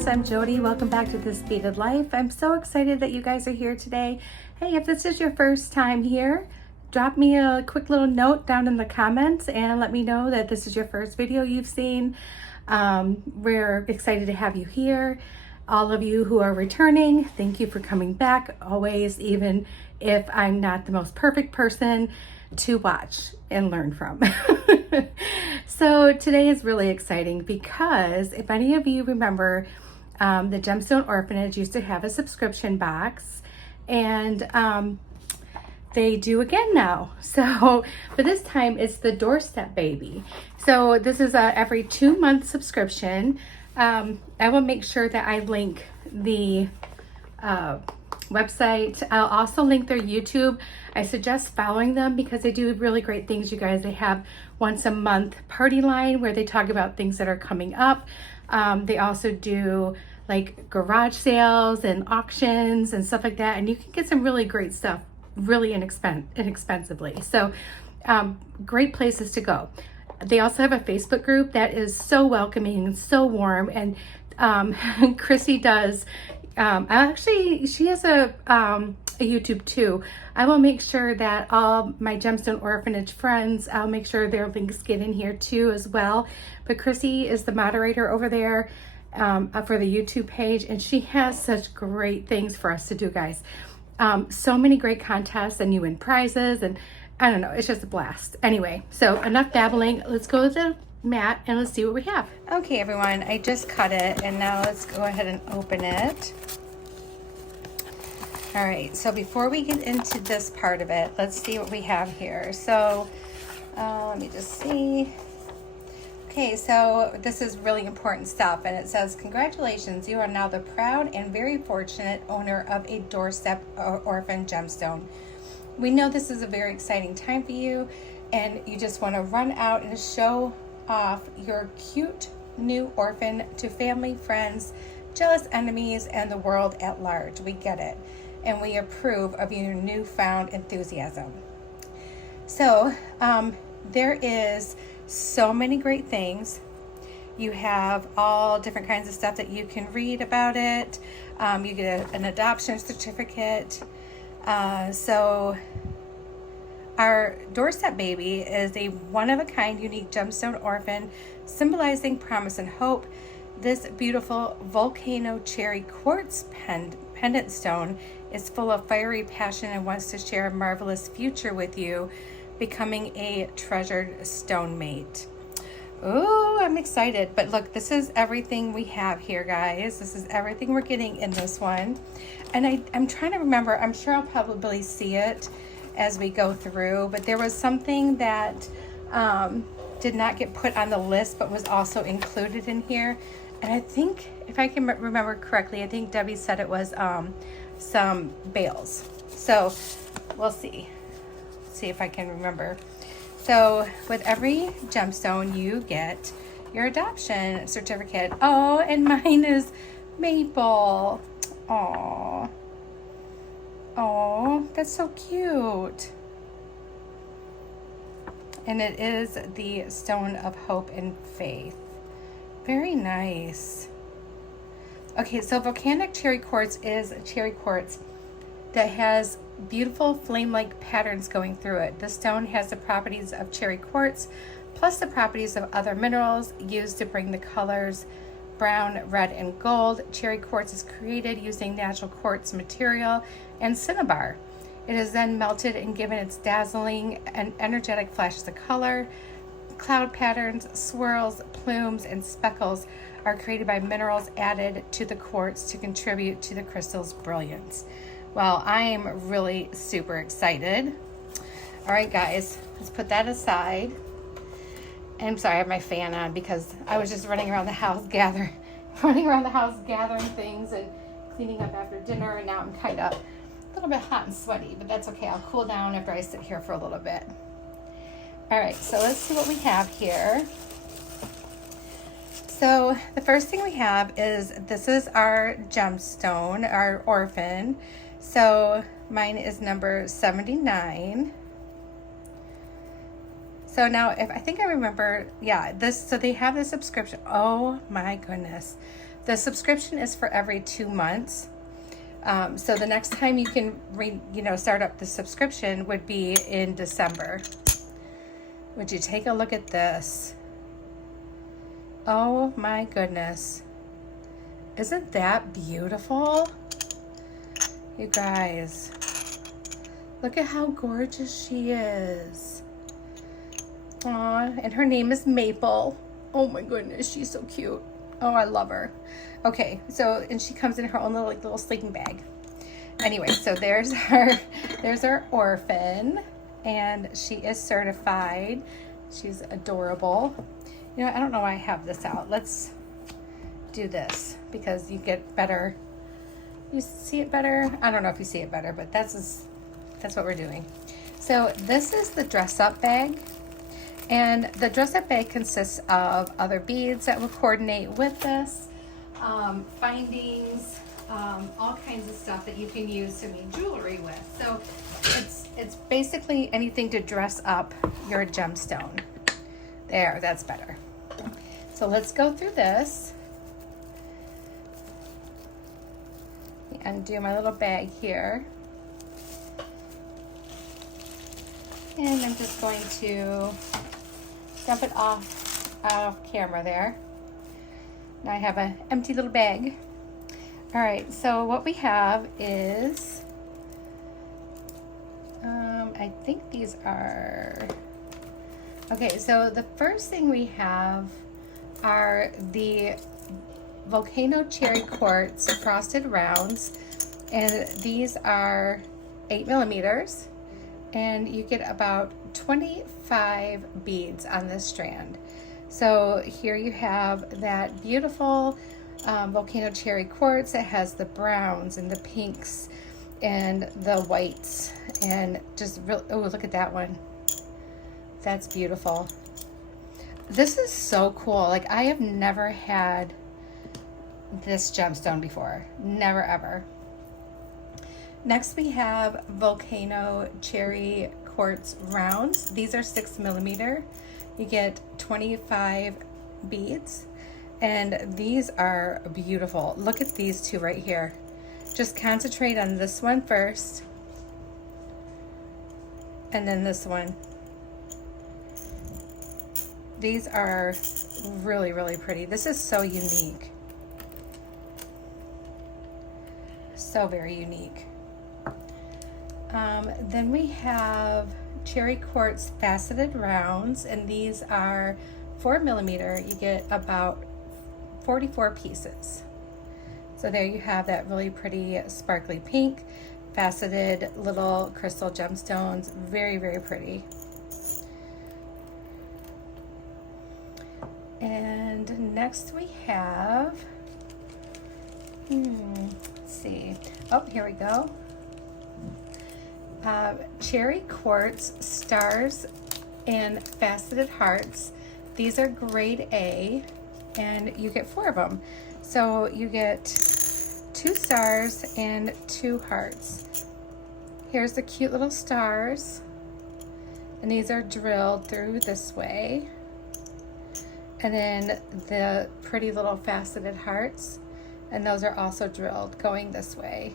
friends, I'm Jody. Welcome back to This Beaded Life. I'm so excited that you guys are here today. Hey, if this is your first time here, drop me a quick little note down in the comments and let me know that this is your first video you've seen. We're excited to have you here. All of you who are returning, thank you for coming back always, even if I'm not the most perfect person to watch and learn from. So today is really exciting because if any of you remember, the Gemstone Orphanage used to have a subscription box, and they do again now. So, but this time it's the Doorstep baby. So this is a every 2-month subscription. I will make sure that I link the website. I'll also link their YouTube. I suggest following them because they do really great things, you guys. They have once a month party line where they talk about things that are coming up. They also do like garage sales and auctions and stuff like that, and you can get some really great stuff really inexpensively. So great places to go. They also have a Facebook group that is so welcoming and so warm, and Chrissy does actually, she has a YouTube too. I will make sure that all my Gemstone Orphanage friends, I'll make sure their links get in here too as well. But Chrissy is the moderator over there for the YouTube page, and she has such great things for us to do, guys. So many great contests, and you win prizes, and I don't know, it's just a blast. Anyway, so enough babbling. Let's go to the mat and let's see what we have. Okay, everyone, I just cut it, and now let's go ahead and open it. All right, so before we get into this part of it, let's see what we have here. So let me just see. Okay, so this is really important stuff, and it says, congratulations, you are now the proud and very fortunate owner of a Doorstep orphan gemstone. We know this is a very exciting time for you, and you just want to run out and show off your cute new orphan to family, friends, jealous enemies, and the world at large. We get it, and we approve of your newfound enthusiasm. So there is so many great things. You have all different kinds of stuff that you can read about it. You get an adoption certificate. So our Doorstep baby is a one-of-a-kind, unique gemstone orphan, symbolizing promise and hope. This beautiful volcano cherry quartz pendant stone is full of fiery passion and wants to share a marvelous future with you, becoming a treasured stone mate. Oh, I'm excited. But look, this is everything we have here, guys. This is everything we're getting in this one. And I'm trying to remember, I'm sure I'll probably see it as we go through, but there was something that did not get put on the list but was also included in here. And I think, if I can remember correctly, I think Debbie said it was some bales. So we'll see. See if I can remember. So with every gemstone you get your adoption certificate. Oh, and mine is maple. Aw. Oh, that's so cute. And it is the stone of hope and faith. Very nice. Okay, so volcanic cherry quartz is a cherry quartz that has beautiful flame-like patterns going through it. The stone has the properties of cherry quartz, plus the properties of other minerals used to bring the colors brown, red, and gold. Cherry quartz is created using natural quartz material and cinnabar. It is then melted and given its dazzling and energetic flashes of color. Cloud patterns, swirls, plumes, and speckles are created by minerals added to the quartz to contribute to the crystal's brilliance. Well, I am really super excited. All right, guys, let's put that aside. And I'm sorry, I have my fan on because I was just running around the house gathering things and cleaning up after dinner, and now I'm kind of a little bit hot and sweaty, but that's okay. I'll cool down after I sit here for a little bit. All right, so let's see what we have here. So the first thing we have is, this is our gemstone, our orphan. So mine is number 79. So now, if I think I remember, yeah, this, so they have the subscription. Oh my goodness. The subscription is for every 2 months. So the next time you can start up the subscription would be in December. Would you take a look at this? Oh my goodness. Isn't that beautiful? You guys, look at how gorgeous she is. Aw, and her name is Maple. Oh my goodness, she's so cute. Oh, I love her. Okay, so, and she comes in her own little sleeping bag. Anyway, so there's our orphan, and she is certified. She's adorable. You know, I don't know why I have this out. Let's do this because you get better. You see it better? I don't know if you see it better, but that's what we're doing. So this is the dress up bag. And the dress up bag consists of other beads that will coordinate with this, findings, all kinds of stuff that you can use to make jewelry with. So it's basically anything to dress up your gemstone. There, that's better. So let's go through this. Undo my little bag here. And I'm just going to dump it off camera there. Now I have an empty little bag. All right, so what we have is, I think these are, okay, so the first thing we have are the Volcano Cherry Quartz Frosted Rounds, and these are 8 millimeters, and you get about 25 beads on this strand. So here you have that beautiful Volcano Cherry Quartz. It has the browns and the pinks and the whites, and just real, oh, look at that one. That's beautiful. This is so cool. Like, I have never had this gemstone before. Never ever. Next we have Volcano Cherry Quartz Rounds. These are 6 millimeter. You get 25 beads, and these are beautiful. Look at these two right here. Just concentrate on this one first, and then this one. These are really, really pretty. This is so unique. So very unique. Then we have Cherry Quartz Faceted Rounds, and these are 4 millimeter. You get about 44 pieces. So there you have that really pretty sparkly pink, faceted little crystal gemstones. Very, very pretty. And next we have, let's see. Oh, here we go. Cherry Quartz Stars and Faceted Hearts. These are grade A, and you get 4 of them. So you get 2 stars and 2 hearts. Here's the cute little stars, and these are drilled through this way. And then the pretty little faceted hearts, and those are also drilled going this way.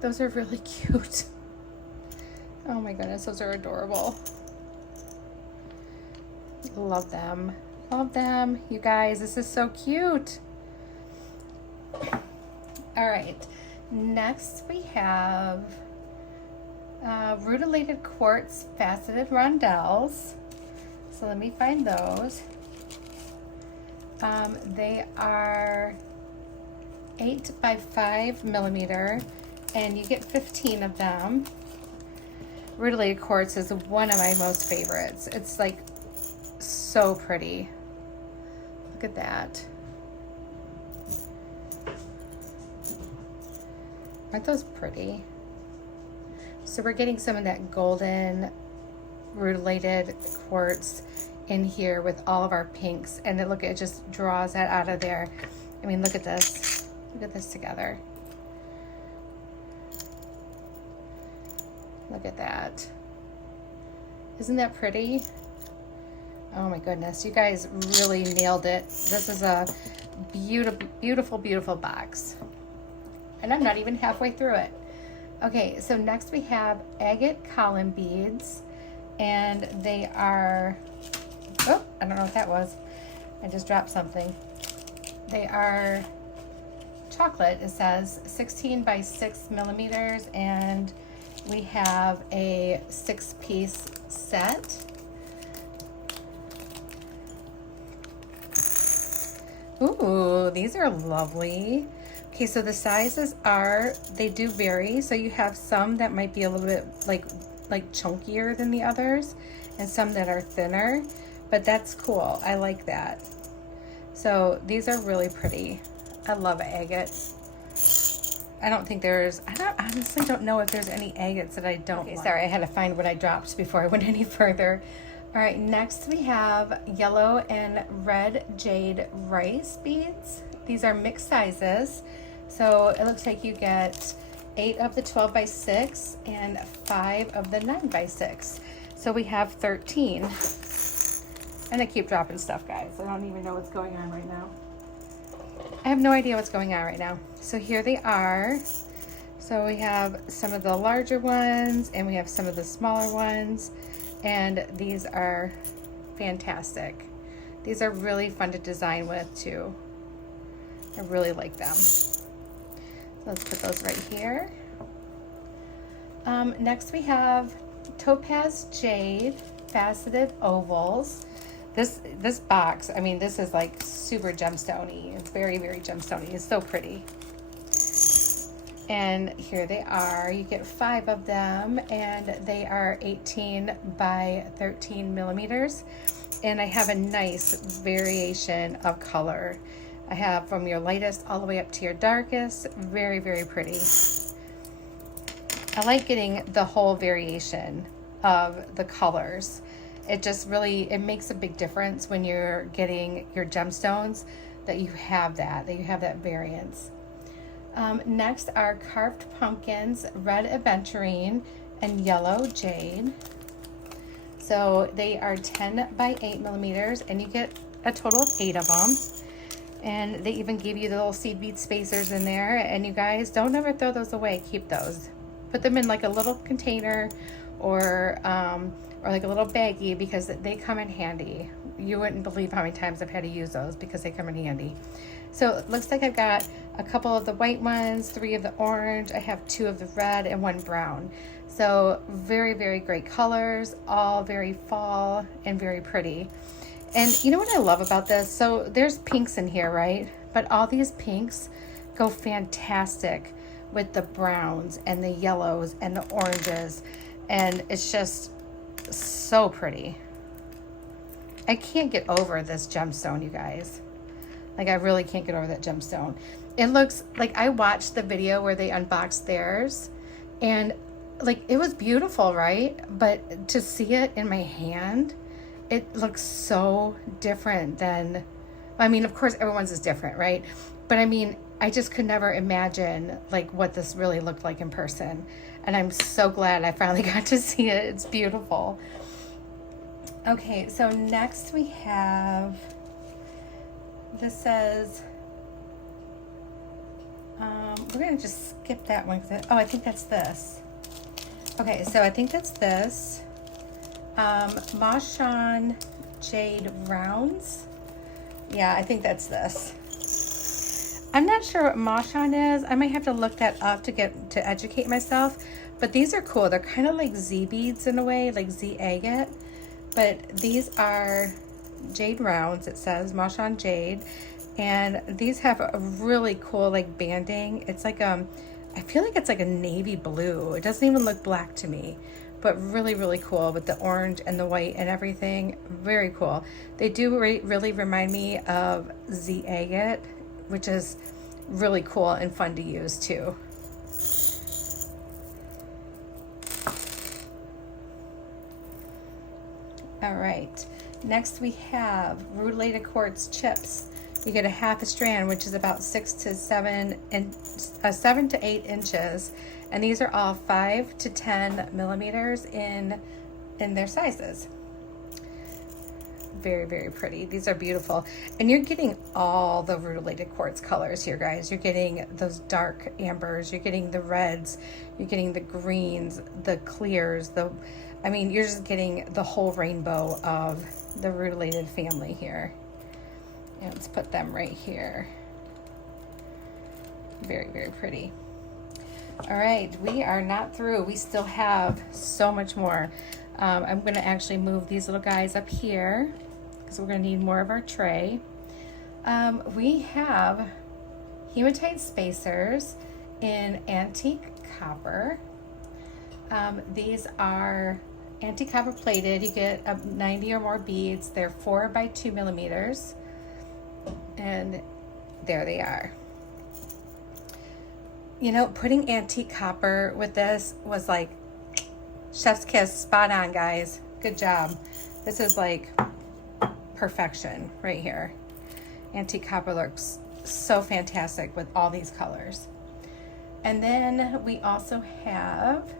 Those are really cute. Oh my goodness, those are adorable. Love them. Love them. You guys, this is so cute. All right, next we have Rutilated Quartz Faceted Rondelles. So let me find those. They are 8 by 5 millimeter, and you get 15 of them. Rutilated quartz is one of my most favorites. It's like so pretty. Look at that. Aren't those pretty? So we're getting some of that golden rutilated quartz in here with all of our pinks, and then look, it just draws that out of there. I mean, look at this. Look at this together. Look at that. Isn't that pretty? Oh my goodness, you guys really nailed it. This is a Beautiful, beautiful, beautiful box. And I'm not even halfway through it. Okay, so next we have agate column beads, and they are, oh, I don't know what that was. I just dropped something. They are chocolate, it says 16 by 6 millimeters, and we have a 6-piece set. Ooh, these are lovely. Okay, so the sizes are, they do vary. So you have some that might be a little bit like chunkier than the others, and some that are thinner, but that's cool. I like that. So these are really pretty. I love agate. I don't think there's, I honestly don't know if there's any agates that I don't like. Sorry, I had to find what I dropped before I went any further. All right, next we have yellow and red jade rice beads. These are mixed sizes. So it looks like you get 8 of the 12 by 6 and 5 of the 9 by 6. So we have 13. And I keep dropping stuff, guys. I don't even know what's going on right now. I have no idea what's going on right now. So here they are. So we have some of the larger ones and we have some of the smaller ones. And these are fantastic. These are really fun to design with too. I really like them. So let's put those right here. Next we have topaz jade faceted ovals. This box, I mean, this is like super gemstone-y. It's very, very gemstone-y. It's so pretty. And here they are. You get 5 of them, and they are 18 by 13 millimeters. And I have a nice variation of color. I have from your lightest all the way up to your darkest. Very, very pretty. I like getting the whole variation of the colors. It just really, it makes a big difference when you're getting your gemstones that you have that variance. Next are carved pumpkins, red aventurine, and yellow jade. So they are 10 by 8 millimeters, and you get a total of 8 of them. And they even give you the little seed bead spacers in there. And you guys, don't ever throw those away. Keep those. Put them in like a little container or like a little baggie, because they come in handy. You wouldn't believe how many times I've had to use those because they come in handy. So it looks like I've got a couple of the white ones, 3 of the orange. I have 2 of the red and 1 brown. So very, very great colors, all very fall and very pretty. And you know what I love about this? So there's pinks in here, right? But all these pinks go fantastic with the browns and the yellows and the oranges. And it's just so pretty. I can't get over this gemstone, you guys. Like, I really can't get over that gemstone. It looks like, I watched the video where they unboxed theirs, and like, it was beautiful, right? But to see it in my hand, it looks so different than, I mean, of course everyone's is different, right? But I mean, I just could never imagine like what this really looked like in person. And I'm so glad I finally got to see it. It's beautiful. Okay, so next we have, this says, we're gonna just skip that one. Oh, I think that's this. Okay, so I think that's this. Mashon Jade Rounds. Yeah, I think that's this. I'm not sure what Mashon is. I might have to look that up to educate myself. But these are cool. They're kind of like Z beads in a way, like Z agate. But these are jade rounds. It says Mashon Jade, and these have a really cool like banding. It's like I feel like it's like a navy blue. It doesn't even look black to me, but really, really cool with the orange and the white and everything. Very cool. They do really remind me of Z agate, which is really cool and fun to use too. All right, next we have rutilated quartz chips. You get a half a strand, which is about 7 to 8 inches, and these are all 5 to 10 millimeters in their sizes. Very, very pretty. These are beautiful. And you're getting all the rutilated quartz colors here, guys. You're getting those dark ambers, you're getting the reds, you're getting the greens, the clears, I mean, you're just getting the whole rainbow of the rutilated family here. And let's put them right here. Very, very pretty. All right, we are not through. We still have so much more. I'm going to actually move these little guys up here because we're going to need more of our tray. We have hematite spacers in antique copper. These are antique copper plated. You get 90 or more beads. They're 4 by 2 millimeters. And there they are. You know, putting antique copper with this was like chef's kiss, spot on, guys. Good job. This is like perfection right here. Antique copper looks so fantastic with all these colors. And then we also have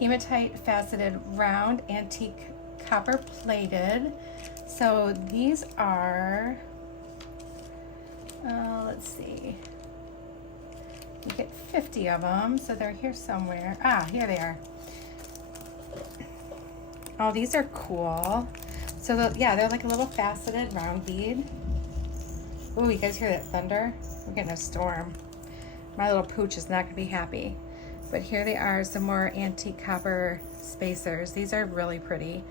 hematite faceted round antique copper plated. So these are, let's see. You get 50 of them, so they're here somewhere. Ah, here they are. Oh, these are cool. So, yeah, they're like a little faceted round bead. Ooh, you guys hear that thunder? We're getting a storm. My little pooch is not going to be happy. But here they are, some more antique copper spacers. These are really pretty.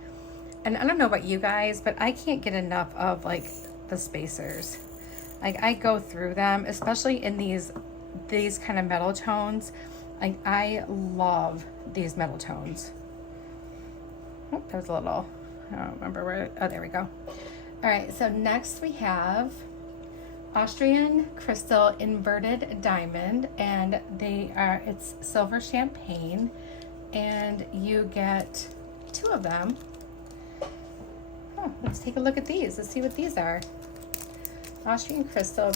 And I don't know about you guys, but I can't get enough of, like, the spacers. Like, I go through them, especially in these kind of metal tones. Like, I love these metal tones. Oh, that was a little, I don't remember where, oh, there we go. All right, so next we have Austrian crystal inverted diamond, and it's silver champagne, and you get 2 of them. Oh, let's take a look at these. Let's see what these are. Austrian crystal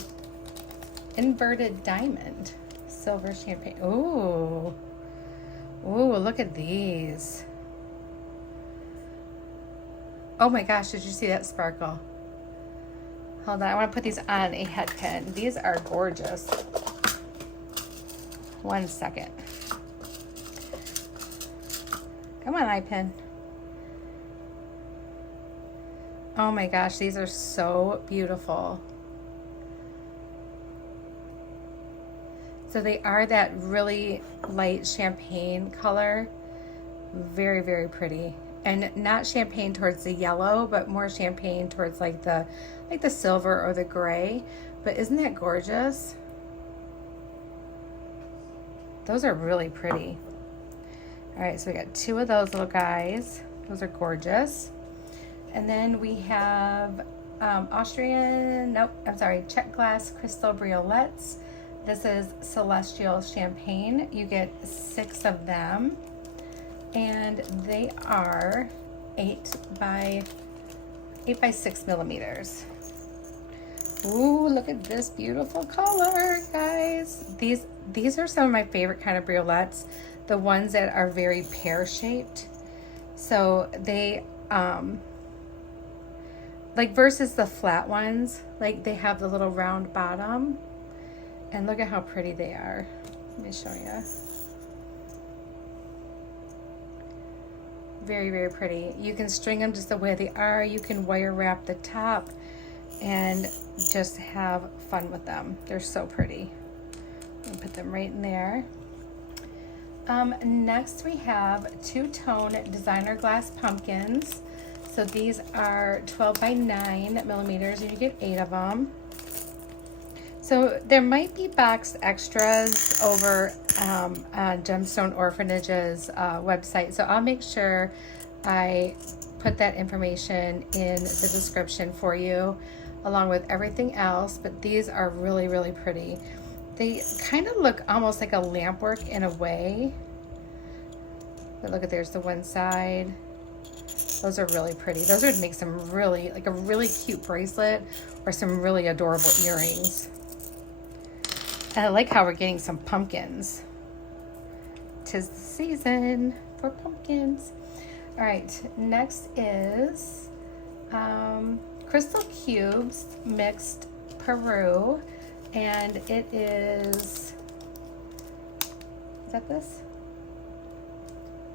inverted diamond, silver champagne. Ooh, ooh, look at these. Oh my gosh, did you see that sparkle? Hold on, I want to put these on a head pin. These are gorgeous. 1 second. Come on, eye pin. Oh my gosh, these are so beautiful. So they are that really light champagne color. Very, very pretty. And not champagne towards the yellow, but more champagne towards like the silver or the gray. But isn't that gorgeous? Those are really pretty. All right, so we got 2 of those little guys. Those are gorgeous. And then we have Czech glass crystal briolettes. This is celestial champagne. You get 6 of them. And they are 8 by 6 millimeters. Ooh, look at this beautiful color, guys. These are some of my favorite kind of briolettes, the ones that are very pear-shaped. So they, like versus the flat ones, like they have the little round bottom. And look at how pretty they are. Let me show you. Very, very pretty. You can string them just the way they are. You can wire wrap the top and just have fun with them. They're so pretty. I'll put them right in there. Next we have 2-tone designer glass pumpkins. So these are 12 by 9 millimeters and you get 8 of them. So there might be boxed extras over on Gemstone Orphanage's website. So I'll make sure I put that information in the description for you along with everything else. But these are really, really pretty. They kind of look almost like a lamp work in a way. But look at, there's the one side. Those are really pretty. Those would make some really, like a really cute bracelet or some really adorable earrings. And I like how we're getting some pumpkins. 'Tis the season for pumpkins. All right, next is crystal cubes mixed Peru, and it is that this?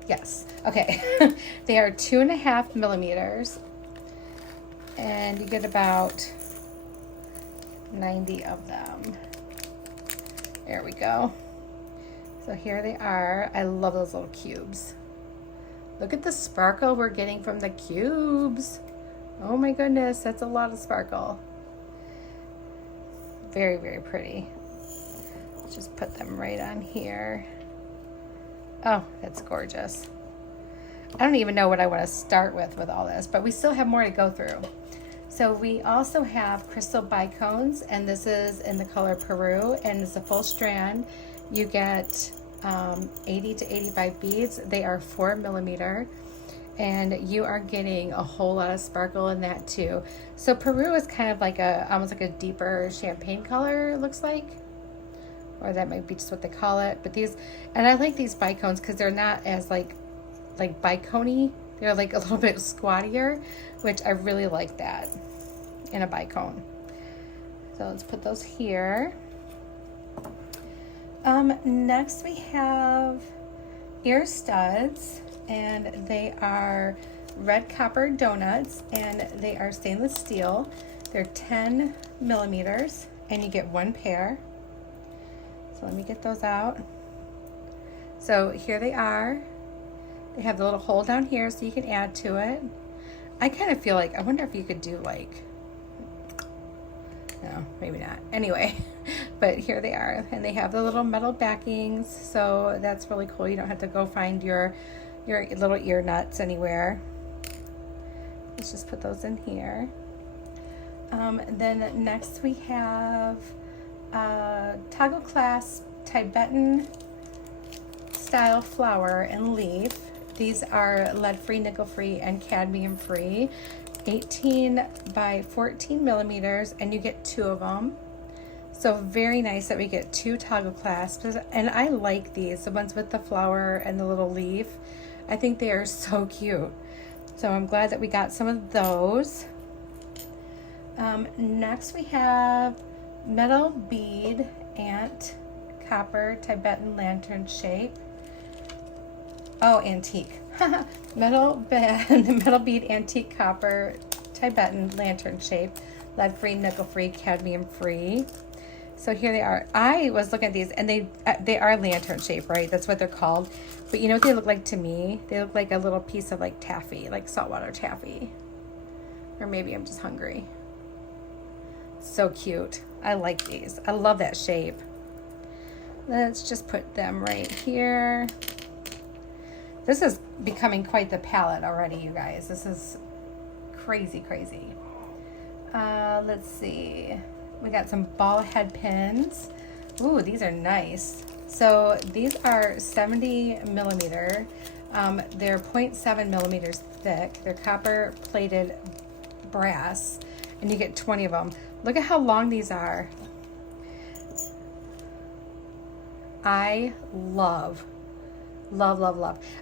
Yes. Okay. They are 2.5 millimeters, and you get about 90 of them. There we go. So here they are. I love those little cubes. Look at the sparkle we're getting from the cubes. Oh my goodness, that's a lot of sparkle. Very, very pretty. Let's just put them right on here. Oh, that's gorgeous. I don't even know what I want to start with all this, but we still have more to go through. So we also have crystal bicones, and this is in the color Peru, and it's a full strand. You get 80 to 85 beads. They are 4 millimeter, and you are getting a whole lot of sparkle in that too. So Peru is kind of like almost like a deeper champagne color, it looks like, or that might be just what they call it. But these, and I like these bicones because they're not as like bicone. They're like a little bit squattier, which I really like that in a bicone. So let's put those here. Next we have ear studs, and they are red copper donuts, and they are stainless steel. They're 10 millimeters, and you get 1 pair. So let me get those out. So here they are. They have the little hole down here so you can add to it. I kind of feel like, I wonder if you could do like, no, maybe not. Anyway, but here they are, and they have the little metal backings, so that's really cool. You don't have to go find your little ear nuts anywhere. Let's just put those in here. Then next we have toggle clasp Tibetan style flower and leaf. These are lead-free, nickel-free, and cadmium-free. 18 by 14 millimeters, and you get 2 of them. So very nice that we get 2 toggle clasps, and I like these, the ones with the flower and the little leaf. I think they are so cute. So I'm glad that we got some of those. Next we have metal bead ant copper Tibetan lantern shape. Oh, antique. metal bead antique copper Tibetan lantern shape, lead-free, nickel-free, cadmium-free. So here they are. I was looking at these, and they are lantern shape, right? That's what they're called. But you know what they look like to me? They look like a little piece of like taffy, like saltwater taffy. Or maybe I'm just hungry. So cute. I like these. I love that shape. Let's just put them right here. This is becoming quite the palette already, you guys. This is crazy, crazy. Let's see. We got some ball head pins. Ooh, these are nice. So these are 70 millimeter. They're 0.7 millimeters thick. They're copper plated brass, and you get 20 of them. Look at how long these are. I love.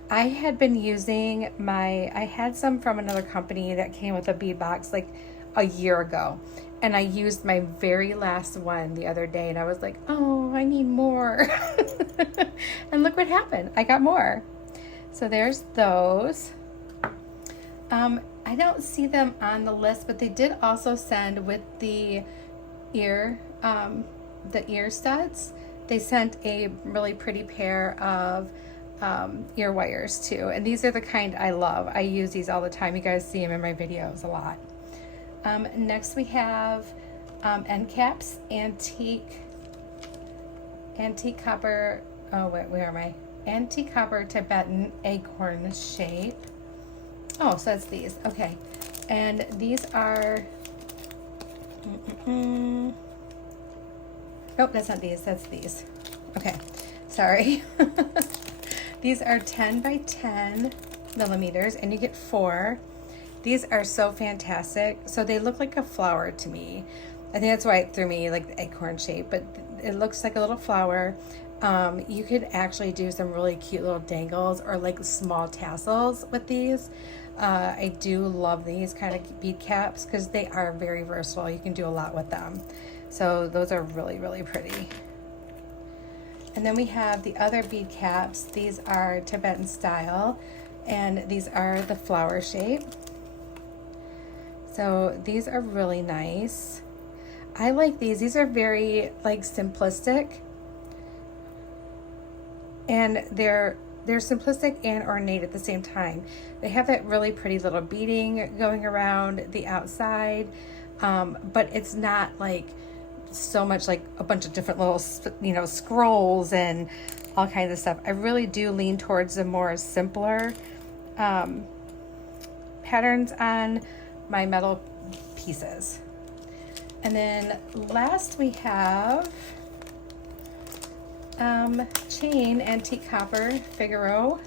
I had been using I had some from another company that came with a bead box like a year ago, and I used my very last one the other day, and I was like, oh, I need more. And look what happened. I got more. So there's those. I don't see them on the list, but they did also send with the ear studs. They sent a really pretty pair of ear wires too, and these are the kind I love. I use these all the time. You guys see them in my videos a lot. Next we have end caps, antique copper. Oh wait, where am I? Antique copper Tibetan acorn shape. Oh, so that's these. Okay, and these are. Nope, that's not these. That's these. Okay, sorry. These are 10 by 10 millimeters, and you get 4. These are so fantastic. So they look like a flower to me. I think that's why it threw me, like the acorn shape, but it looks like a little flower. You could actually do some really cute little dangles or like small tassels with these. I do love these kind of bead caps because they are very versatile. You can do a lot with them. So those are really, really pretty. And then we have the other bead caps. These are Tibetan style, and these are the flower shape. So these are really nice. I like these. These are very like simplistic, and they're simplistic and ornate at the same time. They have that really pretty little beading going around the outside, but it's not like so much like a bunch of different little, you know, scrolls and all kinds of stuff. I really do lean towards the more simpler patterns on my metal pieces. And then last we have chain antique copper Figaro,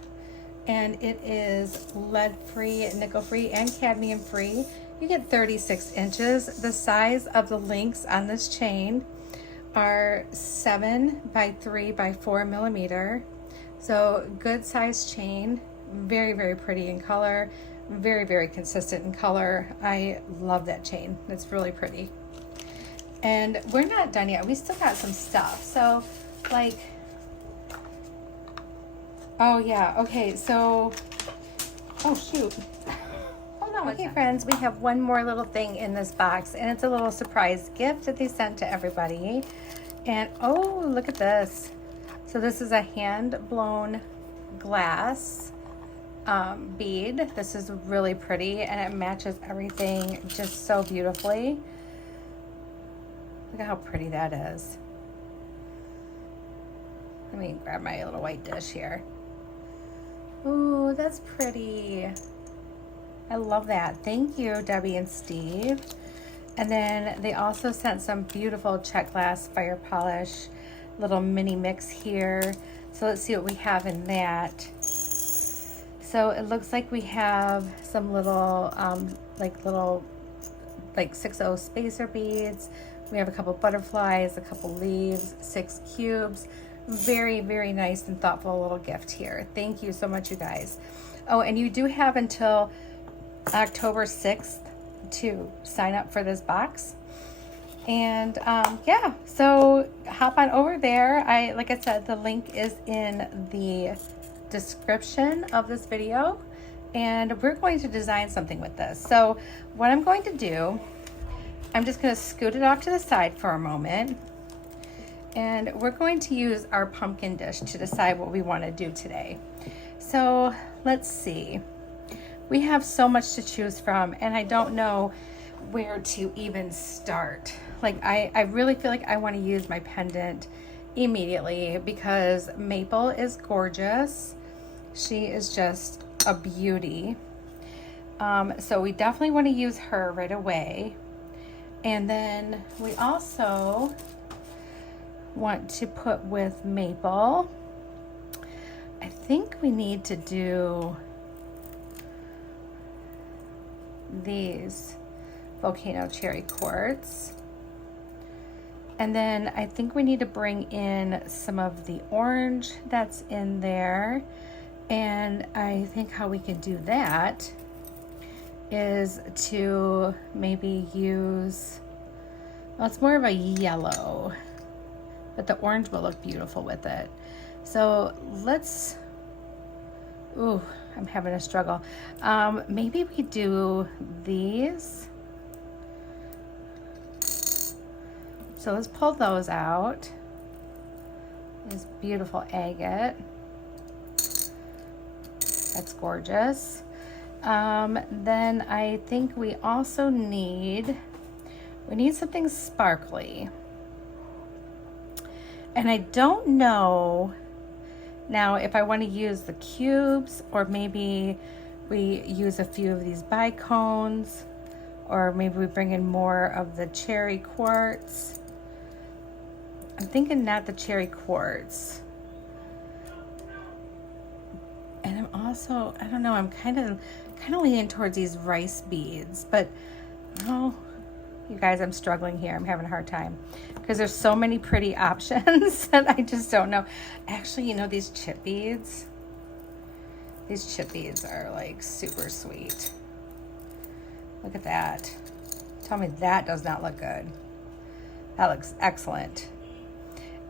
and it is lead free, nickel free, and cadmium free. You get 36 inches. The size of the links on this chain are 7 by 3 by 4 millimeter. So good size chain, very, very pretty in color, very, very consistent in color. I love that chain. It's really pretty. And we're not done yet. We still got some stuff. So like, oh yeah, okay, so, oh shoot. Okay, friends, we have one more little thing in this box, and it's a little surprise gift that they sent to everybody. And oh, look at this. So this is a hand-blown glass bead. This is really pretty, and it matches everything just so beautifully. Look at how pretty that is. Let me grab my little white dish here. Ooh, that's pretty. I love that. Thank you, Debbie and Steve. And then they also sent some beautiful check glass fire polish little mini mix here. So let's see what we have in that. So it looks like we have some little like 6/0 spacer beads. We have a couple butterflies, a couple leaves, 6 cubes. Very, very nice and thoughtful little gift here. Thank you so much, you guys. Oh, and you do have until October 6th to sign up for this box. And yeah, so hop on over there. Like I said, the link is in the description of this video, and we're going to design something with this. So what I'm going to do, I'm just going to scoot it off to the side for a moment, and we're going to use our pumpkin dish to decide what we want to do today. So let's see. We have so much to choose from, and I don't know where to even start. Like I really feel like I want to use my pendant immediately because Maple is gorgeous. She is just a beauty. So we definitely want to use her right away. And then we also want to put with Maple, I think we need to do these volcano cherry quartz. And then I think we need to bring in some of the orange that's in there. And I think how we can do that is to maybe use, well, it's more of a yellow, but the orange will look beautiful with it. So let's, ooh, I'm having a struggle. Maybe we do these. So let's pull those out. This beautiful agate. That's gorgeous. Then I think we also need something sparkly. And I don't know now if I want to use the cubes, or maybe we use a few of these bicones, or maybe we bring in more of the cherry quartz. I'm thinking not the cherry quartz. And I'm also, I don't know, I'm kind of leaning towards these rice beads, but oh, You guys, I'm struggling here. I'm having a hard time because there's so many pretty options that I just don't know. Actually, you know, these chip beads are like super sweet. Look at that. Tell me that does not look good. That looks excellent.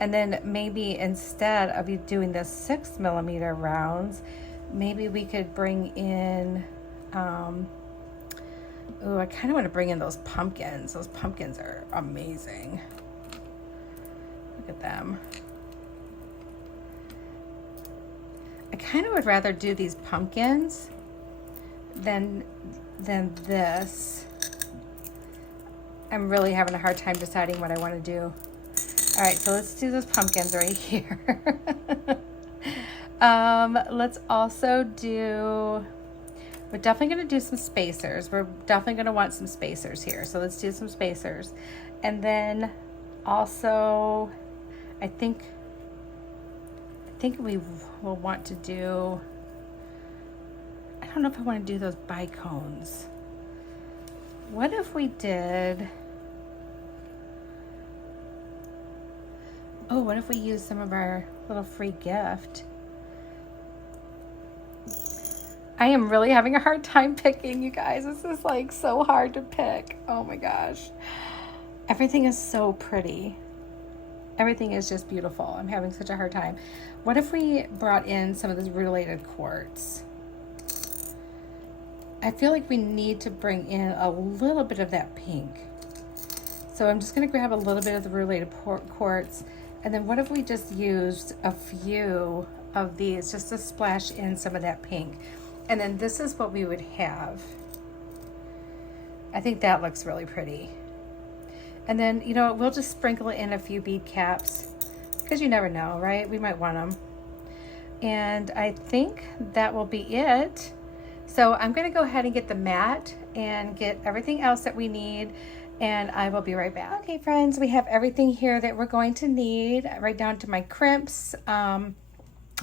And then maybe instead of you doing the 6mm rounds, maybe we could bring in, I kind of want to bring in those pumpkins. Those pumpkins are amazing. Look at them. I kind of would rather do these pumpkins than this. I'm really having a hard time deciding what I want to do. All right, so let's do those pumpkins right here. Let's also do, we're definitely going to do some spacers. We're definitely going to want some spacers here. So let's do some spacers. And then also, I think we will want to do, I don't know if I want to do those bicones. What if we did, what if we use some of our little free gift? I am really having a hard time picking, you guys. This is like so hard to pick. Oh my gosh. Everything is so pretty. Everything is just beautiful. I'm having such a hard time. What if we brought in some of this related quartz? I feel like we need to bring in a little bit of that pink. So I'm just going to grab a little bit of the related quartz. And then what if we just used a few of these just to splash in some of that pink? And then this is what we would have. I think that looks really pretty. And then, you know, we'll just sprinkle in a few bead caps because you never know, right? We might want them. And I think that will be it. So I'm going to go ahead and get the mat and get everything else that we need, and I will be right back. Okay, friends, we have everything here that we're going to need, right down to my crimps,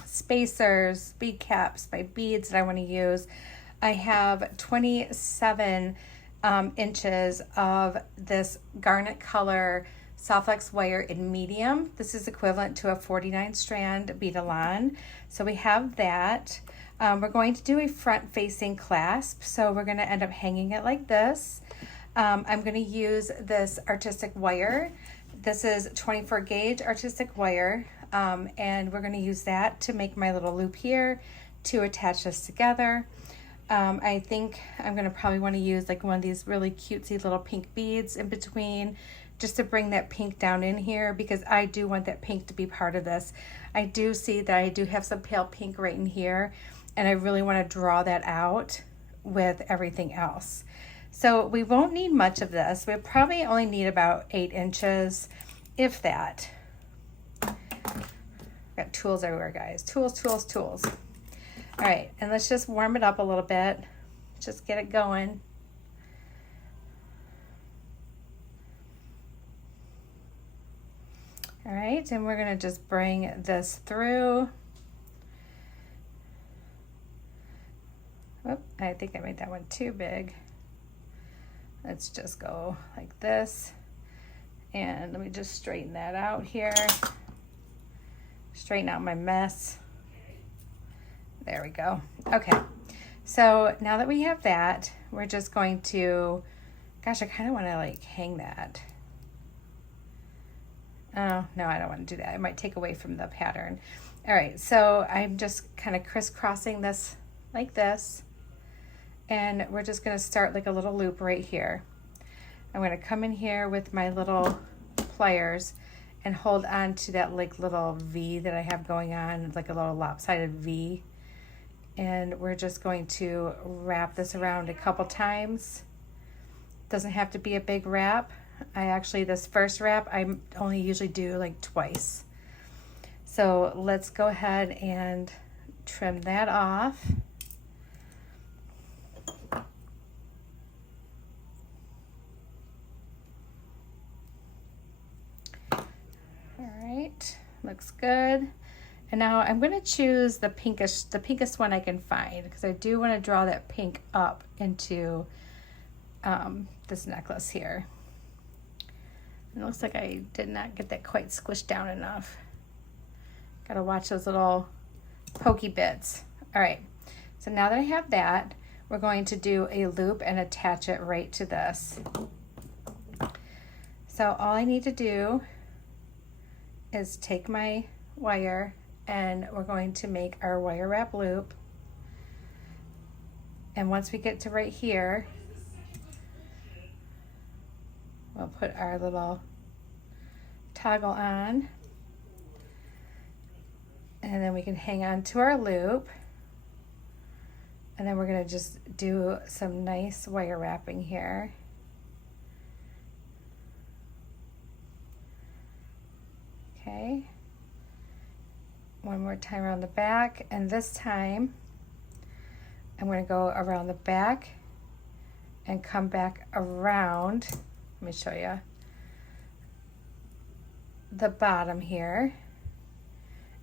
spacers, bead caps, my beads that I want to use. I have 27 inches of this garnet color Softflex wire in medium. This is equivalent to a 49 strand bead elan. So we have that. We're going to do a front facing clasp. So we're going to end up hanging it like this. I'm going to use this artistic wire. This is 24 gauge artistic wire. And we're going to use that to make my little loop here to attach this together. I think I'm going to probably want to use like one of these really cutesy little pink beads in between, just to bring that pink down in here, because I do want that pink to be part of this. I do see that I do have some pale pink right in here, and I really want to draw that out with everything else. So we won't need much of this. We'll probably only need about 8 inches, if that. Got tools everywhere, guys. Tools, tools, tools. All right, and let's just warm it up a little bit. Just get it going. All right, and we're gonna just bring this through. Oop, I think I made that one too big. Let's just go like this. And let me just straighten that out here. Straighten out my mess. There we go. Okay, so now that we have that, we're just going to, gosh, I kind of want to like hang that. Oh, no, I don't want to do that. I might take away from the pattern. All right, so I'm just kind of crisscrossing this like this. And we're just going to start like a little loop right here. I'm going to come in here with my little pliers and hold on to that like little V that I have going on, like a little lopsided V. And we're just going to wrap this around a couple times. Doesn't have to be a big wrap. This first wrap, I only usually do like twice. So let's go ahead and trim that off. All right, looks good. And now I'm going to choose the pinkest one I can find, because I do want to draw that pink up into this necklace here. It looks like I did not get that quite squished down enough. Gotta watch those little pokey bits. All right, so now that I have that, we're going to do a loop and attach it right to this. So all I need to do is take my wire and we're going to make our wire wrap loop. And once we get to right here, we'll put our little toggle on. And then we can hang on to our loop. And then we're going to just do some nice wire wrapping here. Okay. One more time around the back, and this time I'm going to go around the back and come back around. Let me show you the bottom here,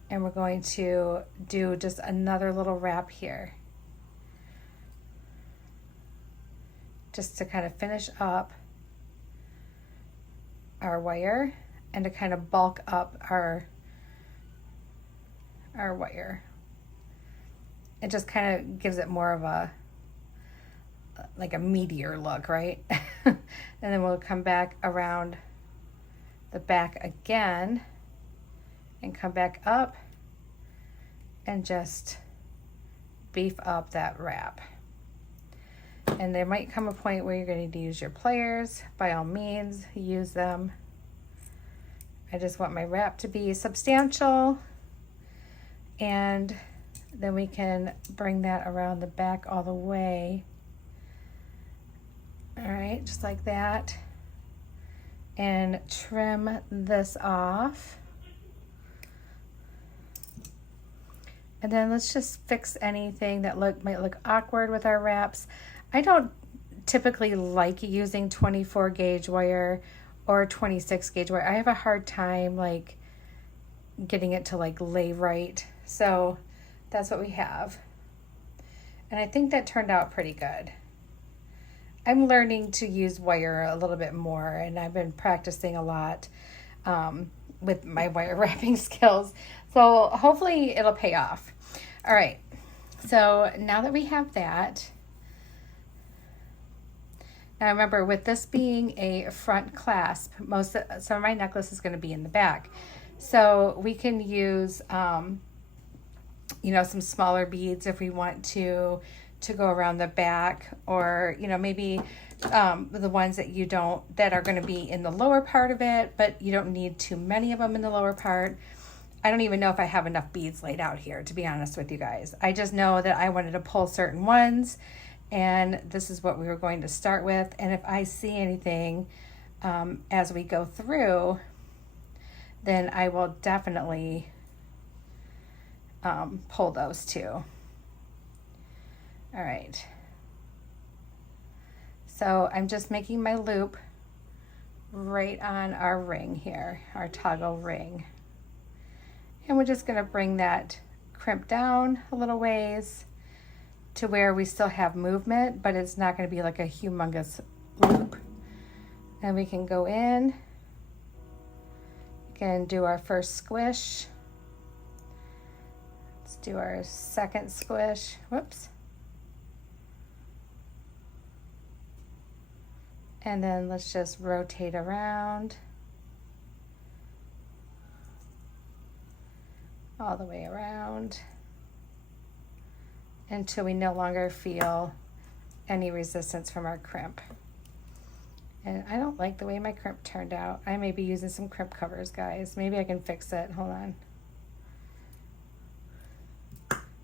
and we're going to do just another little wrap here just to kind of finish up our wire and to kind of bulk up our wire. It just kind of gives it more of a like a meatier look, right? And then we'll come back around the back again and come back up and just beef up that wrap. And there might come a point where you're going to need to use your pliers. By all means, use them. I just want my wrap to be substantial, and then we can bring that around the back all the way. All right, just like that, and trim this off. And then let's just fix anything that might look awkward with our wraps. I don't typically like using 24 gauge wire or 26 gauge wire. I have a hard time like getting it to like lay right. So that's what we have. And I think that turned out pretty good. I'm learning to use wire a little bit more, and I've been practicing a lot with my wire wrapping skills. So hopefully it'll pay off. All right, so now that we have that, now remember, with this being a front clasp, some of my necklace is going to be in the back. So we can use, some smaller beads if we want to go around the back, or, maybe the ones that are going to be in the lower part of it, but you don't need too many of them in the lower part. I don't even know if I have enough beads laid out here, to be honest with you guys. I just know that I wanted to pull certain ones, and this is what we were going to start with. And if I see anything as we go through, then I will definitely pull those too. All right. So I'm just making my loop right on our ring here, our toggle ring. And we're just going to bring that crimp down a little ways to where we still have movement, but it's not going to be like a humongous loop. And we can go in, again, do our first squish. Let's do our second squish. Whoops. And then let's just rotate around all the way around until we no longer feel any resistance from our crimp. And I don't like the way my crimp turned out. I may be using some crimp covers, guys. Maybe I can fix it. Hold on.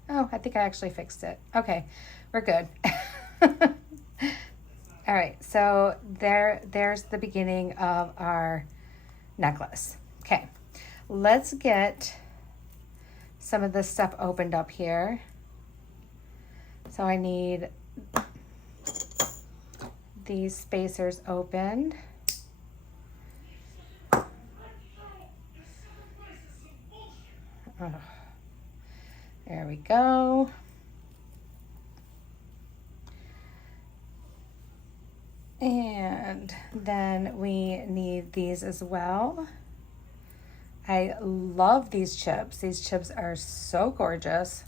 Oh, I think I actually fixed it. Okay, we're good. All right, so there's the beginning of our necklace. Okay, let's get some of this stuff opened up here. So I need these spacers opened. Oh, there we go. And then we need these as well. I love these chips. These chips are so gorgeous.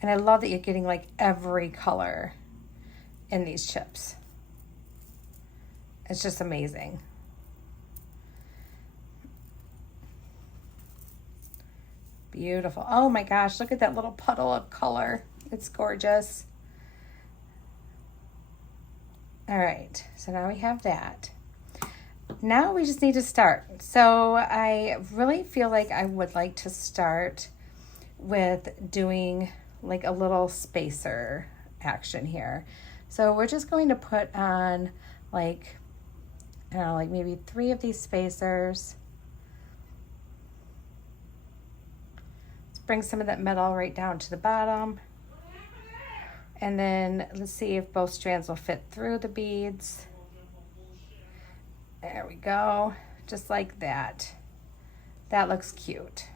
And I love that you're getting like every color in these chips. It's just amazing. Beautiful. Oh my gosh, look at that little puddle of color. It's gorgeous. All right, so now we have that. Now we just need to start. So I really feel like I would like to start with doing like a little spacer action here. So we're just going to put on like, I don't know, like maybe 3 of these spacers. Let's bring some of that metal right down to the bottom. And then let's see if both strands will fit through the beads. There we go, just like that. That looks cute.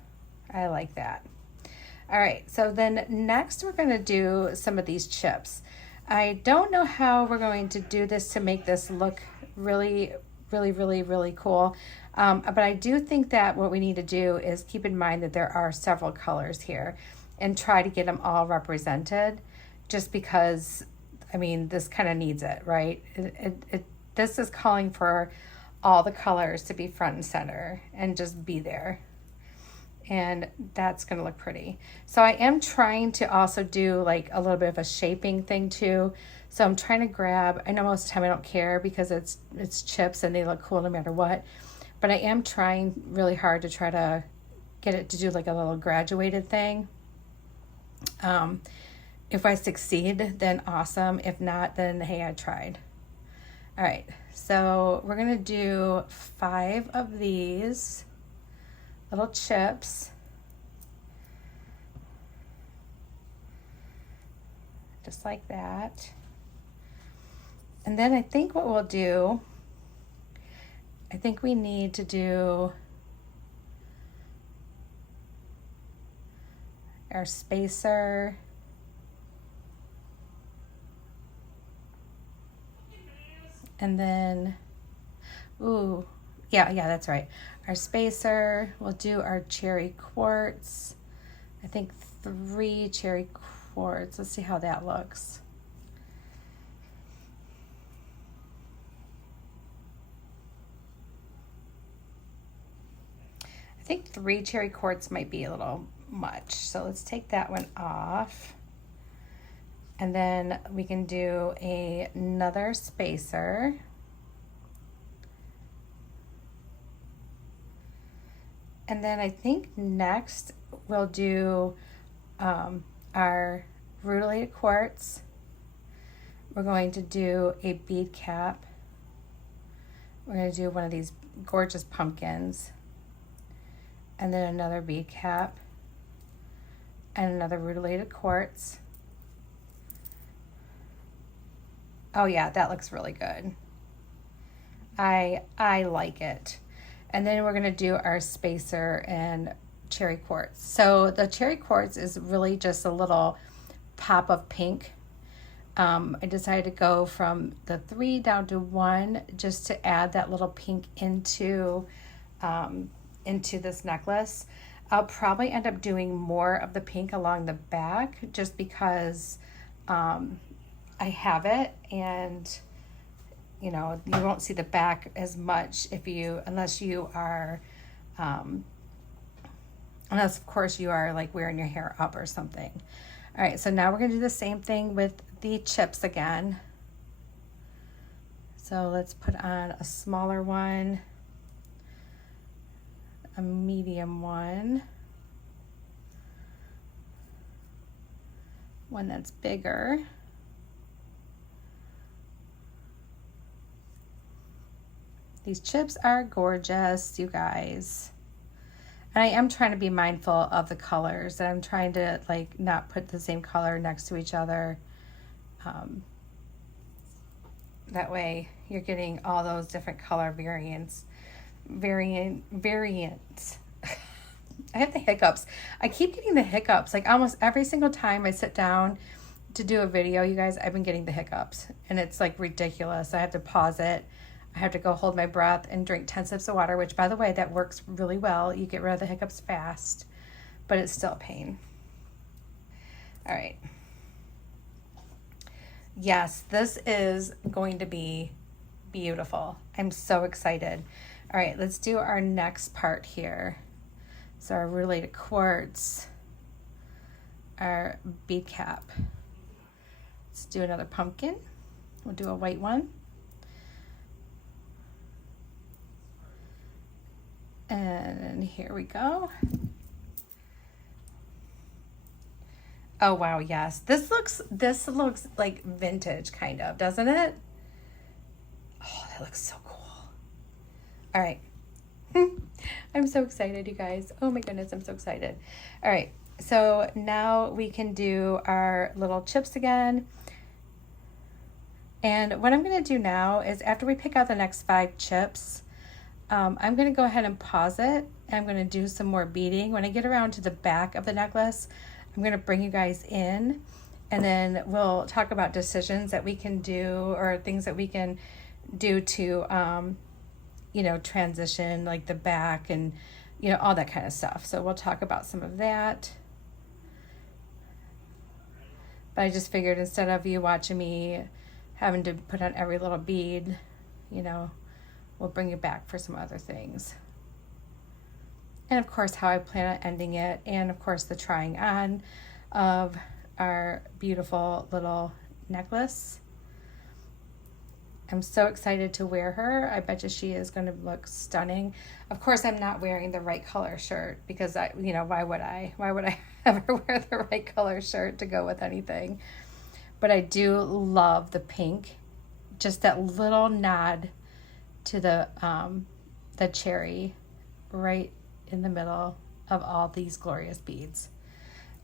I like that. All right, so then next we're gonna do some of these chips. I don't know how we're going to do this to make this look really cool. But I do think that what we need to do is keep in mind that there are several colors here and try to get them all represented, just because, I mean, this kind of needs it, right? This is calling for all the colors to be front and center and just be there. And that's gonna look pretty. So I am trying to also do like a little bit of a shaping thing too. So I'm trying to grab, I know most of the time I don't care because it's chips and they look cool no matter what, but I am trying really hard to try to get it to do like a little graduated thing. If I succeed, then awesome. If not, then hey, I tried. All right, so we're gonna do 5 of these little chips. Just like that. And then I think what we'll do, I think we need to do our spacer. And then, ooh, yeah, that's right. Our spacer, we'll do our cherry quartz. I think 3 cherry quartz. Let's see how that looks. I think 3 cherry quartz might be a little much. So let's take that one off. And then we can do another spacer. And then I think next we'll do our rutilated quartz. We're going to do a bead cap. We're going to do one of these gorgeous pumpkins. And then another bead cap. And another rutilated quartz. Oh yeah, that looks really good. I like it. And then we're gonna do our spacer and cherry quartz. So the cherry quartz is really just a little pop of pink. I decided to go from the 3 down to 1 just to add that little pink into this necklace. I'll probably end up doing more of the pink along the back just because I have it, and you know, you won't see the back as much unless you are, unless of course you are like wearing your hair up or something. All right, so now we're gonna do the same thing with the chips again. So let's put on a smaller one, a medium one that's bigger. These chips are gorgeous, you guys. And I am trying to be mindful of the colors. And I'm trying to like not put the same color next to each other. That way you're getting all those different color variants. I have the hiccups. I keep getting the hiccups like almost every single time I sit down to do a video, you guys, I've been getting the hiccups and it's like ridiculous. I have to pause it. I have to go hold my breath and drink 10 sips of water, which by the way, that works really well. You get rid of the hiccups fast, but it's still a pain. All right. Yes, this is going to be beautiful. I'm so excited. All right, let's do our next part here. So our related quartz, our bead cap. Let's do another pumpkin. We'll do a white one. And here we go. Oh wow, yes. This looks like vintage kind of, doesn't it? Oh, that looks so cool. All right. I'm so excited, you guys. Oh my goodness, I'm so excited. All right. So now we can do our little chips again. And what I'm going to do now is after we pick out the next 5 chips, I'm going to go ahead and pause it. And I'm going to do some more beading. When I get around to the back of the necklace, I'm going to bring you guys in, and then we'll talk about decisions that we can do or things that we can do to, you know, transition like the back and, you know, all that kind of stuff. So we'll talk about some of that. But I just figured instead of you watching me having to put on every little bead, you know, we'll bring you back for some other things. And of course, how I plan on ending it. And of course, the trying on of our beautiful little necklace. I'm so excited to wear her. I bet you she is going to look stunning. Of course, I'm not wearing the right color shirt because you know, why would I ever wear the right color shirt to go with anything? But I do love the pink, just that little nod to the cherry right in the middle of all these glorious beads.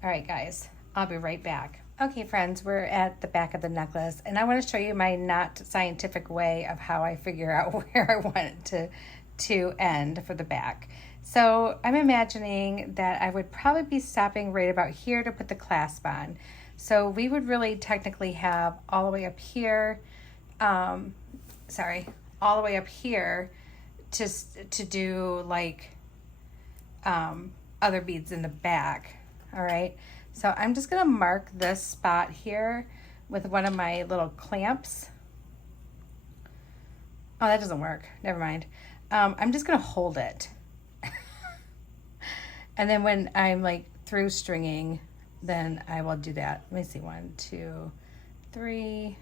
All right, guys, I'll be right back. Okay, friends, we're at the back of the necklace, and I want to show you my not scientific way of how I figure out where I want it to end for the back. So I'm imagining that I would probably be stopping right about here to put the clasp on. So we would really technically have all the way up here, all the way up here to do like other beads in the back. All right. So I'm just going to mark this spot here with one of my little clamps. Oh, that doesn't work. Never mind. I'm just going to hold it. And then when I'm like through stringing, then I will do that. Let me see. 1, 2, 3,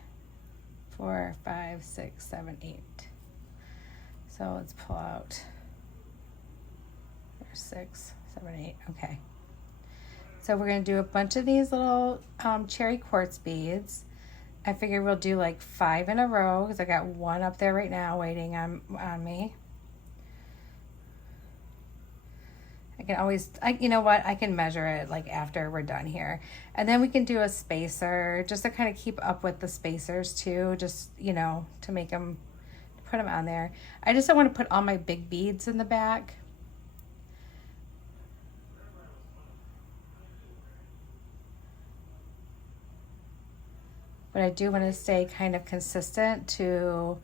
4, 5, 6, 7, 8. So let's pull out. There's 6, 7, 8. Okay. So we're going to do a bunch of these little cherry quartz beads. I figure we'll do like 5 in a row because I got one up there right now waiting on me. I can always, you know what, I can measure it like after we're done here. And then we can do a spacer just to kind of keep up with the spacers too, just, you know, to make them, put them on there. I just don't want to put all my big beads in the back. But I do want to stay kind of consistent to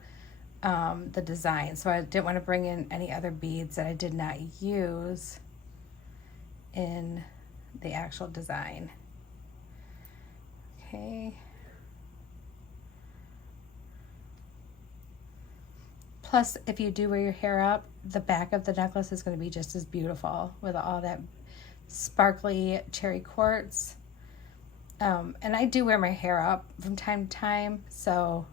the design. So I didn't want to bring in any other beads that I did not use in the actual design. Okay. Plus, if you do wear your hair up, the back of the necklace is going to be just as beautiful with all that sparkly cherry quartz. And I do wear my hair up from time to time, so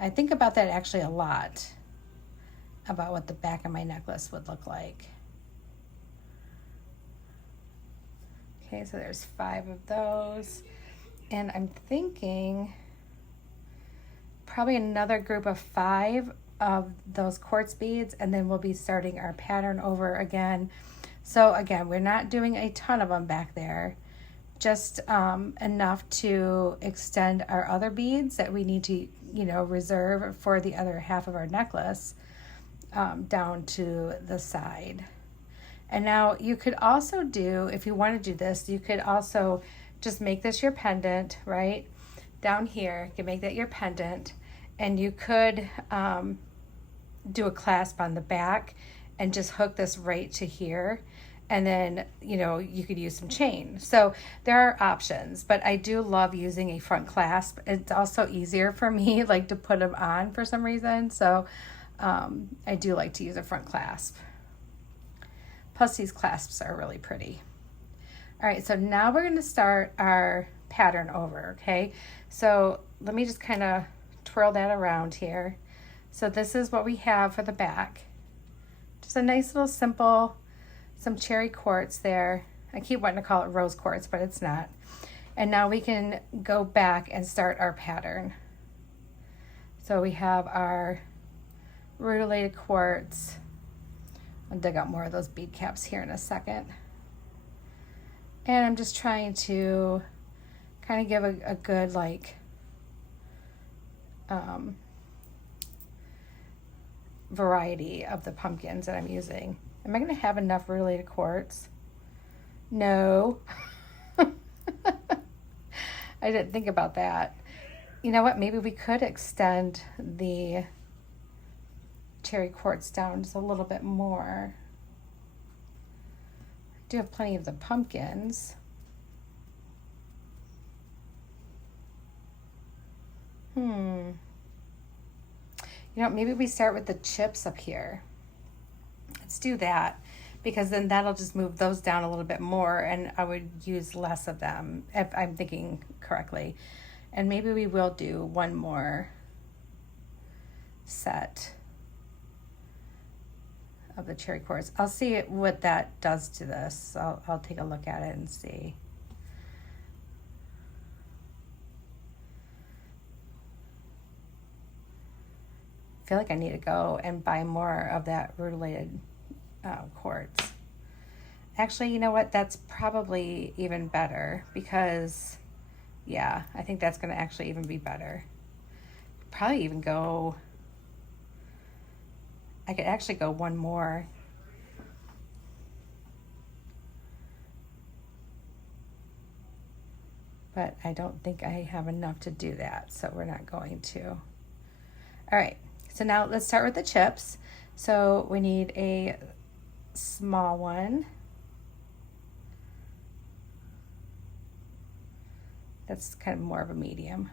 I think about that actually a lot, about what the back of my necklace would look like. Okay, so there's 5 of those, and I'm thinking probably another group of 5 of those quartz beads, and then we'll be starting our pattern over again. So again, we're not doing a ton of them back there, just enough to extend our other beads that we need to, you know, reserve for the other half of our necklace down to the side. And now you could also do, if you want to do this, you could also just make this your pendant, right? Down here, you can make that your pendant, and you could do a clasp on the back and just hook this right to here. And then, you know, you could use some chain. So there are options, but I do love using a front clasp. It's also easier for me, like, to put them on for some reason. So I do like to use a front clasp. Plus these clasps are really pretty. All right, so now we're going to start our pattern over, okay? So let me just kind of twirl that around here. So this is what we have for the back. Just a nice little simple, some cherry quartz there. I keep wanting to call it rose quartz, but it's not. And now we can go back and start our pattern. So we have our rutilated quartz. I'll dig out more of those bead caps here in a second. And I'm just trying to kind of give a good, like, variety of the pumpkins that I'm using. Am I going to have enough rutilated quartz? No. I didn't think about that. You know what? Maybe we could extend the cherry quartz down just a little bit more. I do have plenty of the pumpkins. You know, maybe we start with the chips up here. Let's do that, because then that'll just move those down a little bit more, and I would use less of them if I'm thinking correctly. And maybe we will do one more set of the cherry quartz. I'll see what that does to this. I'll take a look at it and see. I feel like I need to go and buy more of that rutilated quartz. Actually, you know what? That's probably even better, because, yeah, I think that's going to actually even be better. Probably even go, I could actually go one more. But I don't think I have enough to do that, so we're not going to. All right. So now let's start with the chips. So we need a small one. That's kind of more of a medium.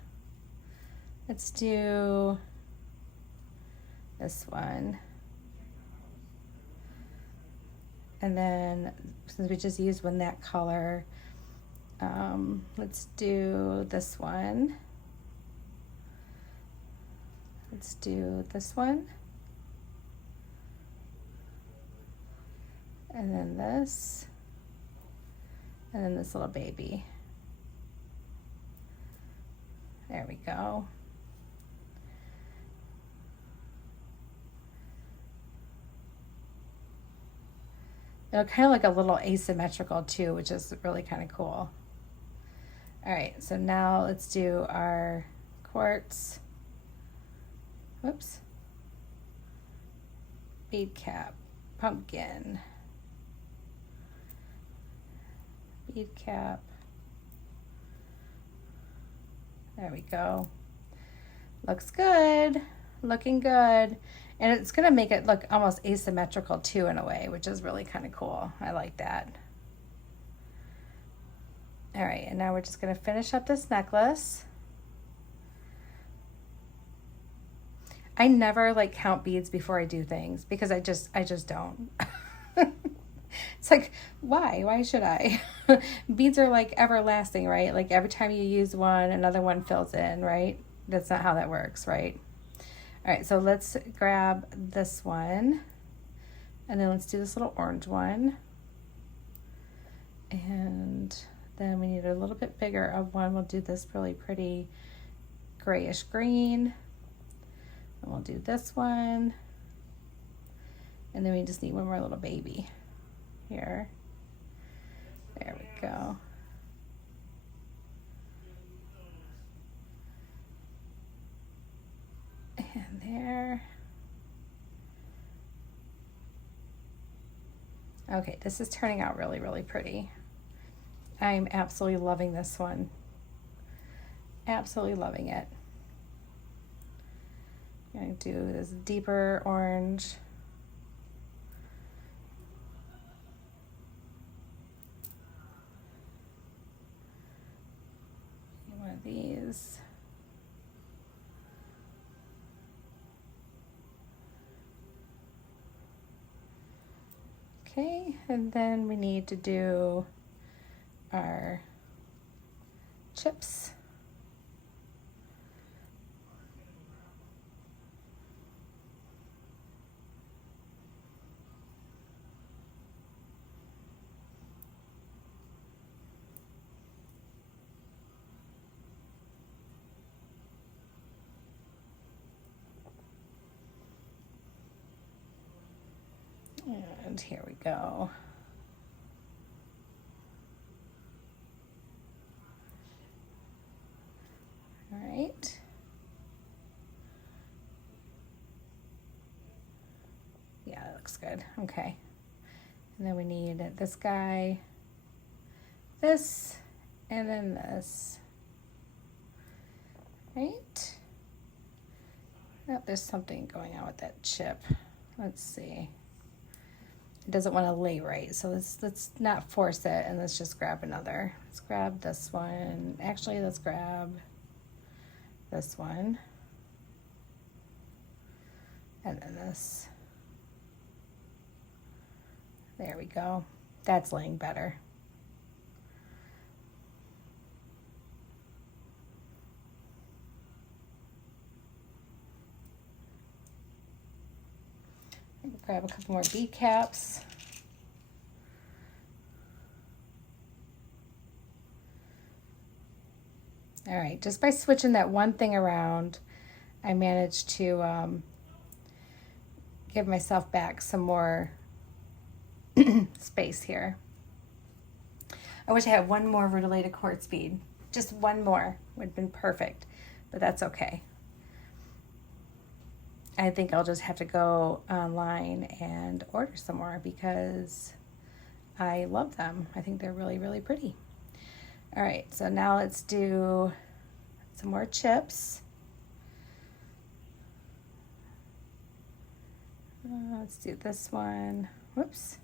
Let's do this one. And then, since we just used one that color, let's do this one. Let's do this one. And then this. And then this little baby. There we go. It'll kind of look a little asymmetrical too, which is really kind of cool. All right, so now let's do our quartz. Whoops. Bead cap, pumpkin. Bead cap. There we go. Looks good. Looking good. And it's going to make it look almost asymmetrical too, in a way, which is really kind of cool. I like that. All right, and now we're just going to finish up this necklace. I never like count beads before I do things, because I just don't. It's like, why should I? Beads are like everlasting, right? Like every time you use one, another one fills in, right? That's not how that works, right? All right, so let's grab this one, and then let's do this little orange one. And then we need a little bit bigger of one. We'll do this really pretty grayish green. And we'll do this one. And then we just need one more little baby here. There we go. And there. Okay, this is turning out really, really pretty. I'm absolutely loving this one. Absolutely loving it. I'm going to do this deeper orange. One of these. Okay, and then we need to do our chips. And here we go. All right. Yeah, that looks good. Okay. And then we need this guy, this, and then this. Right? Oh, there's something going on with that chip. Let's see. It doesn't want to lay right, so let's not force it, and let's just grab another. Let's grab this one. Actually, let's grab this one. And then this. There we go. That's laying better. Grab a couple more bead caps. All right, just by switching that one thing around, I managed to give myself back some more space here. I wish I had one more rutilated quartz bead. Just one more would have been perfect, but that's okay. I think I'll just have to go online and order some more because I love them. I think they're really, really pretty. All right, so now let's do some more chips. Let's do this one. Whoops.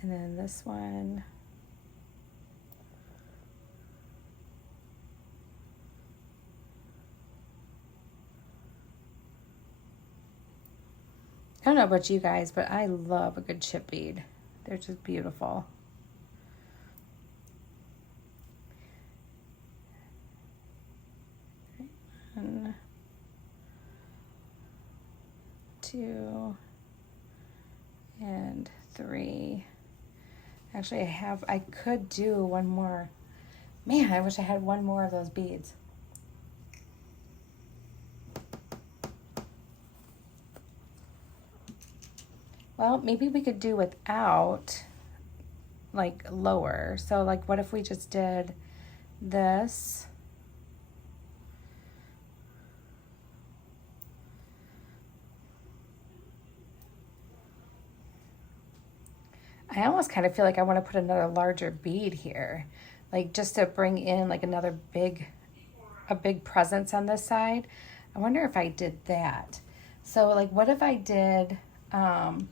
And then this one. I don't know about you guys, but I love a good chip bead. They're just beautiful. One, two, and three. Actually, I could do one more. Man, I wish I had one more of those beads. Well, maybe we could do without, like, lower. So, like, what if we just did this? I almost kind of feel like I want to put another larger bead here, like just to bring in like a big presence on this side. I wonder if I did that. So like, what if I did one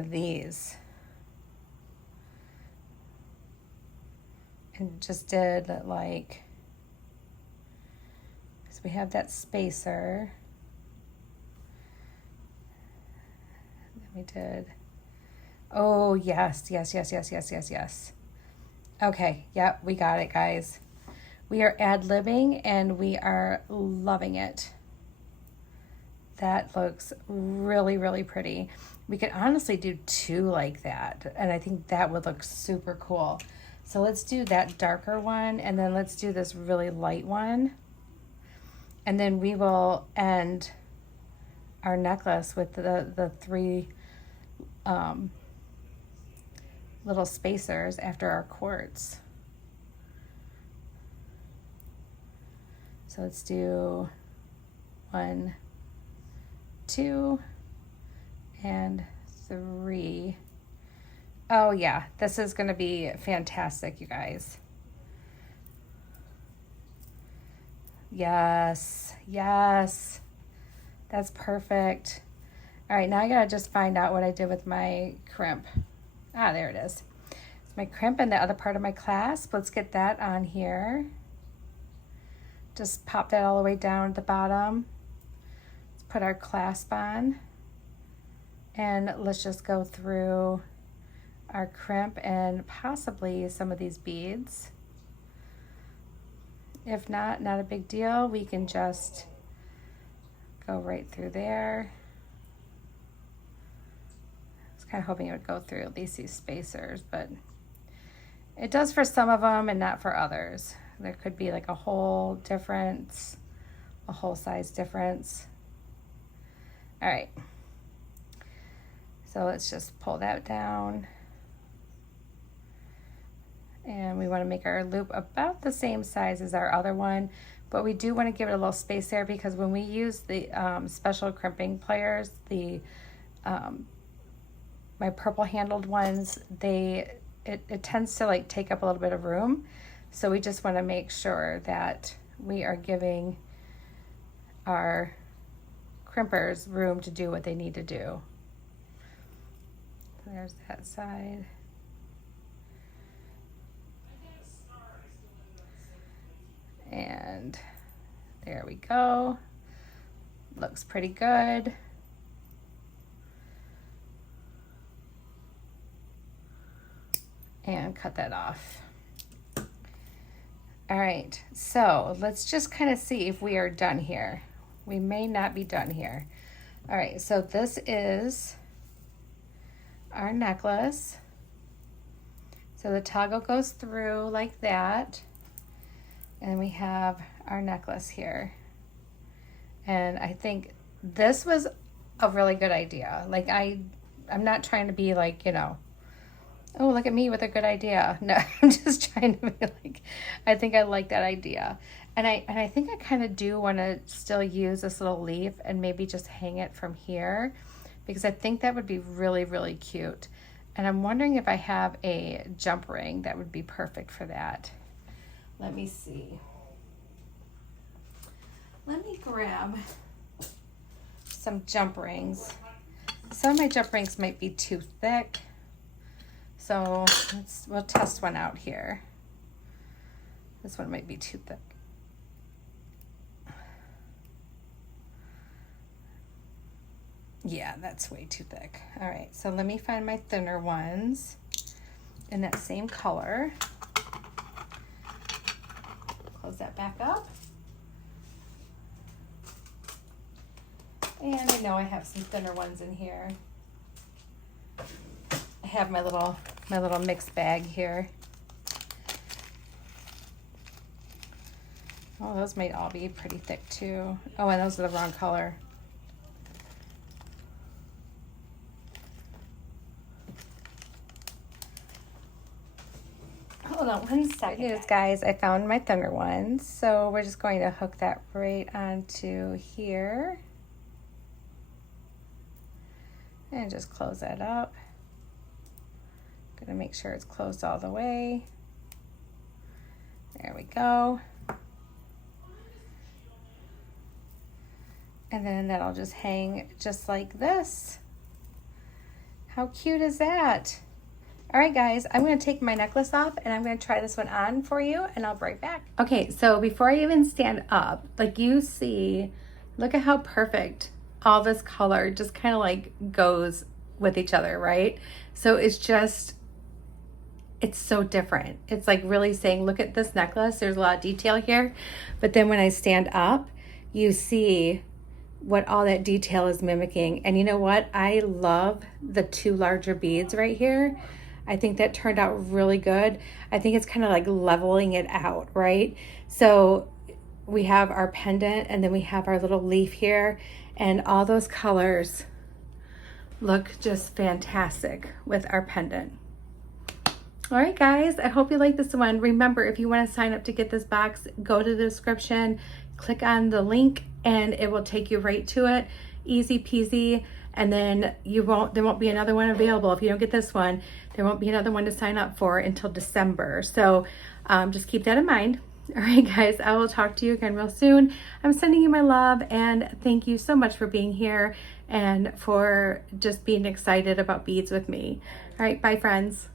of these and just did like, so we have that spacer. We did. Oh, yes. Okay, yep, we got it, guys. We are ad-libbing and we are loving it. That looks really, really pretty. We could honestly do two like that, and I think that would look super cool. So let's do that darker one, and then let's do this really light one. And then we will end our necklace with the three little spacers after our quartz. So let's do 1, 2, and 3. Oh yeah, this is gonna be fantastic, you guys. Yes, yes, that's perfect. All right, now I gotta just find out what I did with my crimp. Ah, there it is. It's my crimp and the other part of my clasp. Let's get that on here. Just pop that all the way down at the bottom. Let's put our clasp on. And let's just go through our crimp and possibly some of these beads. If not, not a big deal. We can just go right through there. I was kind of hoping it would go through at least these spacers, but it does for some of them and not for others. There could be like a whole difference, a whole size difference. All right. So let's just pull that down. And we want to make our loop about the same size as our other one, but we do want to give it a little space there because when we use the special crimping pliers, the my purple handled ones, it tends to like take up a little bit of room. So we just want to make sure that we are giving our crimpers room to do what they need to do. There's that side. And there we go. Looks pretty good. And cut that off. All right, so let's just kind of see if we are done here. We may not be done here. All right, so this is our necklace. So the toggle goes through like that. And we have our necklace here. And I think this was a really good idea. Like I'm not trying to be like, you know, oh, look at me with a good idea. No, I'm just trying to be like, I think I like that idea. And I think I kind of do want to still use this little leaf and maybe just hang it from here because I think that would be really, really cute. And I'm wondering if I have a jump ring that would be perfect for that. Let me see. Let me grab some jump rings. Some of my jump rings might be too thick. So we'll test one out here. This one might be too thick. Yeah, that's way too thick. All right, so let me find my thinner ones in that same color. Close that back up. And I know I have some thinner ones in here. I have my little mixed bag here. Oh, those might all be pretty thick too. Oh, and those are the wrong color. Hold on one second. Good news, guys, I found my thinner ones. So we're just going to hook that right onto here. And just close that up. Gonna make sure it's closed all the way. There we go. And then that'll just hang just like this. How cute is that? All right, guys, I'm gonna take my necklace off and I'm gonna try this one on for you and I'll be right back. Okay, so before I even stand up, like you see, look at how perfect all this color just kind of like goes with each other, right? So it's so different. It's like really saying, look at this necklace. There's a lot of detail here. But then when I stand up, you see what all that detail is mimicking. And you know what? I love the two larger beads right here. I think that turned out really good. I think it's kind of like leveling it out, right? So we have our pendant and then we have our little leaf here, and all those colors look just fantastic with our pendant. All right, guys, I hope you like this one. Remember, if you want to sign up to get this box, go to the description, click on the link and it will take you right to it. Easy peasy. And then there won't be another one available. If you don't get this one, there won't be another one to sign up for until December. So just keep that in mind. All right, guys, I will talk to you again real soon. I'm sending you my love, and thank you so much for being here and for just being excited about beads with me. All right, bye, friends.